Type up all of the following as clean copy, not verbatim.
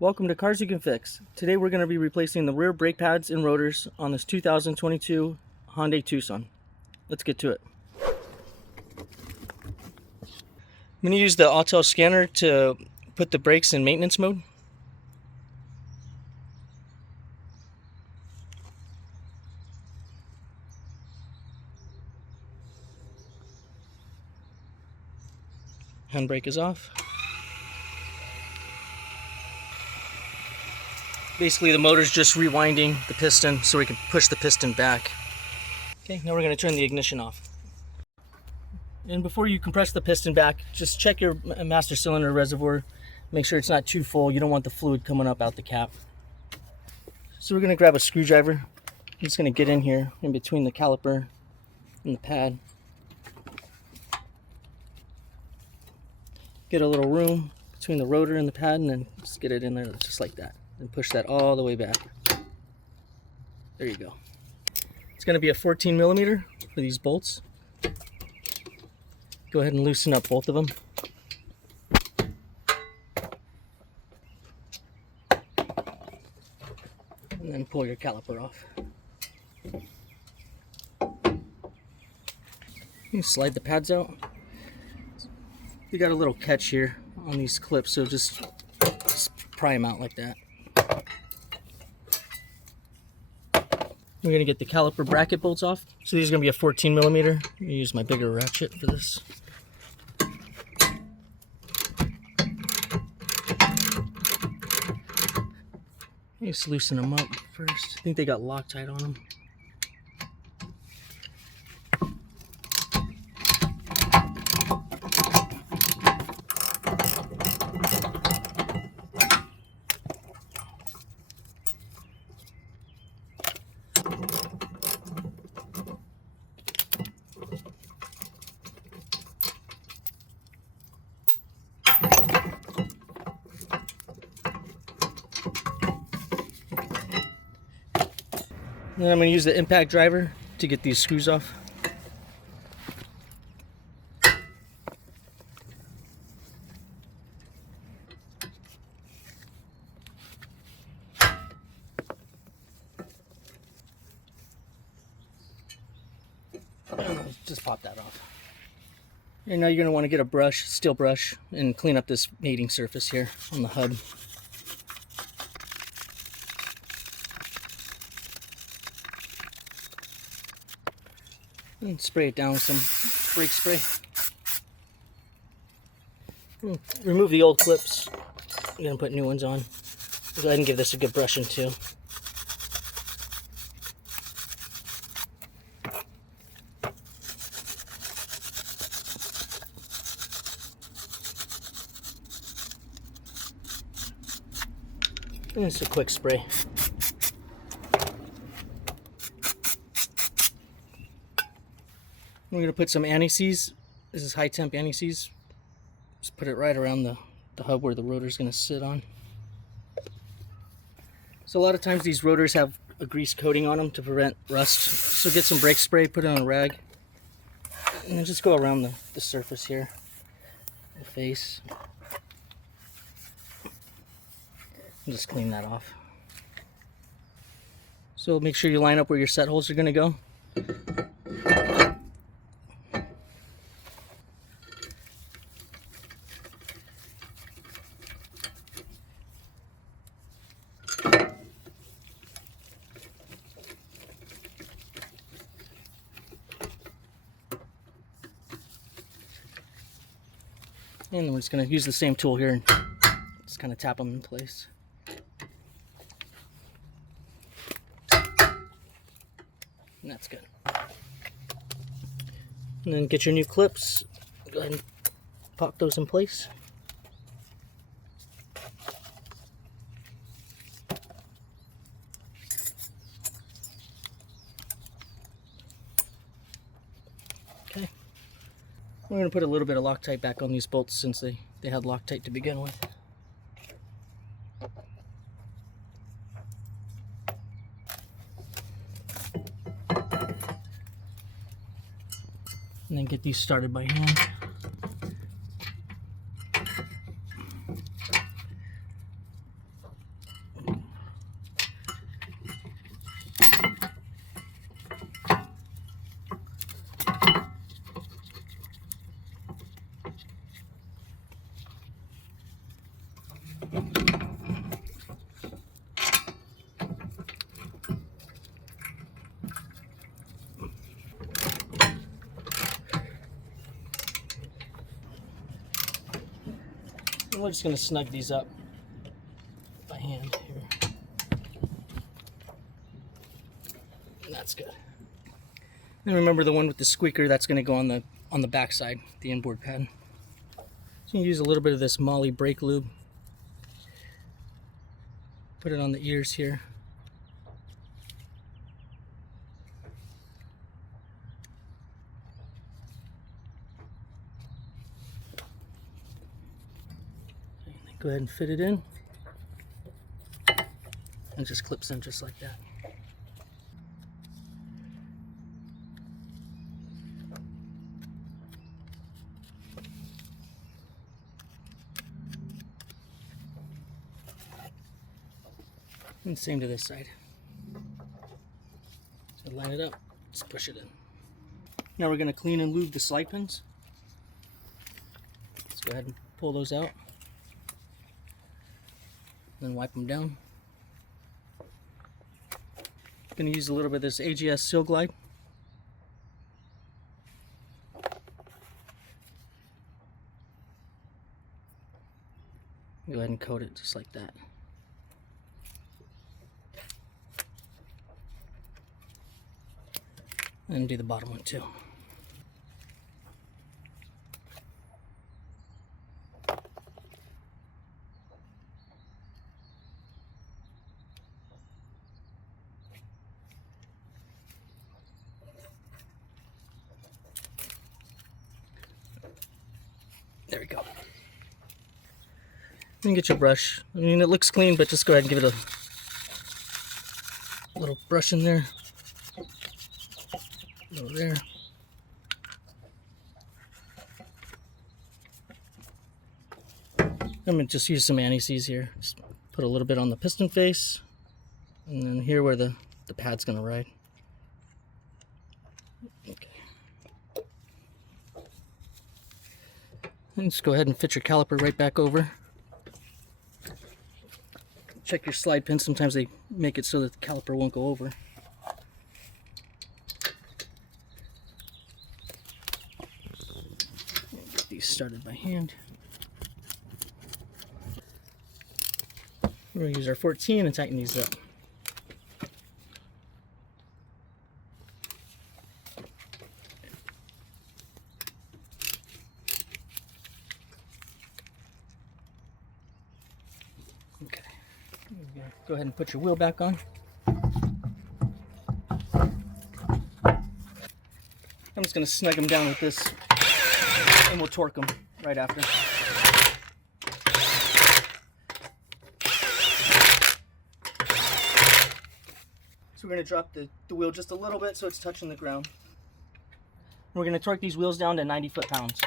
Welcome to Cars You Can Fix. Today we're going to be replacing the rear brake pads and rotors on this 2022 Hyundai Tucson. Let's get to it. I'm going to use the Autel scanner to put the brakes in maintenance mode. Handbrake is off. Basically the motor's just rewinding the piston so we can push the piston back. Okay, now we're going to turn the ignition off. And before you compress the piston back, just check your master cylinder reservoir. Make sure it's not too full. You don't want the fluid coming up out the cap. So we're going to grab a screwdriver. I'm just going to get in here in between the caliper and the pad. Get a little room between the rotor and the pad, and then just get it in there just like that. And push that all the way back. There you go. It's going to be a 14 millimeter for these bolts. Go ahead and loosen up both of them. And then pull your caliper off. You slide the pads out. You got a little catch here on these clips, so just pry them out like that. We're going to get the caliper bracket bolts off. So these are going to be a 14 millimeter. I'm going to use my bigger ratchet for this. Just loosen them up first. I think they got Loctite on them. And then I'm going to use the impact driver to get these screws off. Just pop that off. And now you're going to want to get a brush, steel brush, and clean up this mating surface here on the hub. And spray it down with some brake spray. Remove the old clips. I'm going to put new ones on. Go ahead and give this a good brushing too. And it's a quick spray. We're going to put some anti-seize. This is high temp anti-seize. Just put it right around the hub where the rotor is going to sit on. So a lot of times these rotors have a grease coating on them to prevent rust. So get some brake spray, put it on a rag, and then just go around the surface here, the face. And just clean that off. So make sure you line up where your set holes are going to go. And then we're just going to use the same tool here and just kind of tap them in place. And that's good. And then get your new clips. Go ahead and pop those in place. Okay. We're going to put a little bit of Loctite back on these bolts since they had Loctite to begin with. And then get these started by hand. we're just going to snug these up by hand here. And that's good. And remember the one with the squeaker, that's going to go on the back side, the inboard pad. So you use a little bit of this Molly brake lube. Put it on the ears here. Go ahead and fit it in. And it just clips in just like that. And same to this side. So line it up, just push it in. Now we're going to clean and lube the slide pins. Let's go ahead and pull those out. Then wipe them down. Going to use a little bit of this AGS Seal Glide. Go ahead and coat it just like that. And do the bottom one too. There we go. You can get your brush. I mean, it looks clean, but just go ahead and give it a little brush in there. A little there. I'm going to just use some anti-seize here. Just put a little bit on the piston face. And then here where the pad's going to ride. Okay. And just go ahead and fit your caliper right back over. Check your slide pins. Sometimes they make it so that the caliper won't go over. Get these started by hand. We're going to use our 14 and tighten these up. Okay. Go ahead and put your wheel back on. I'm just going to snug them down with this and we'll torque them right after. So we're going to drop the wheel just a little bit so it's touching the ground. We're going to torque these wheels down to 90 foot-pounds.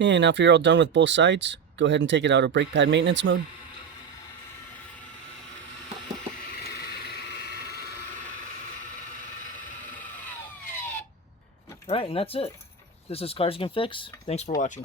And after you're all done with both sides, go ahead and take it out of brake pad maintenance mode. Alright, and that's it. This is Cars You Can Fix. Thanks for watching.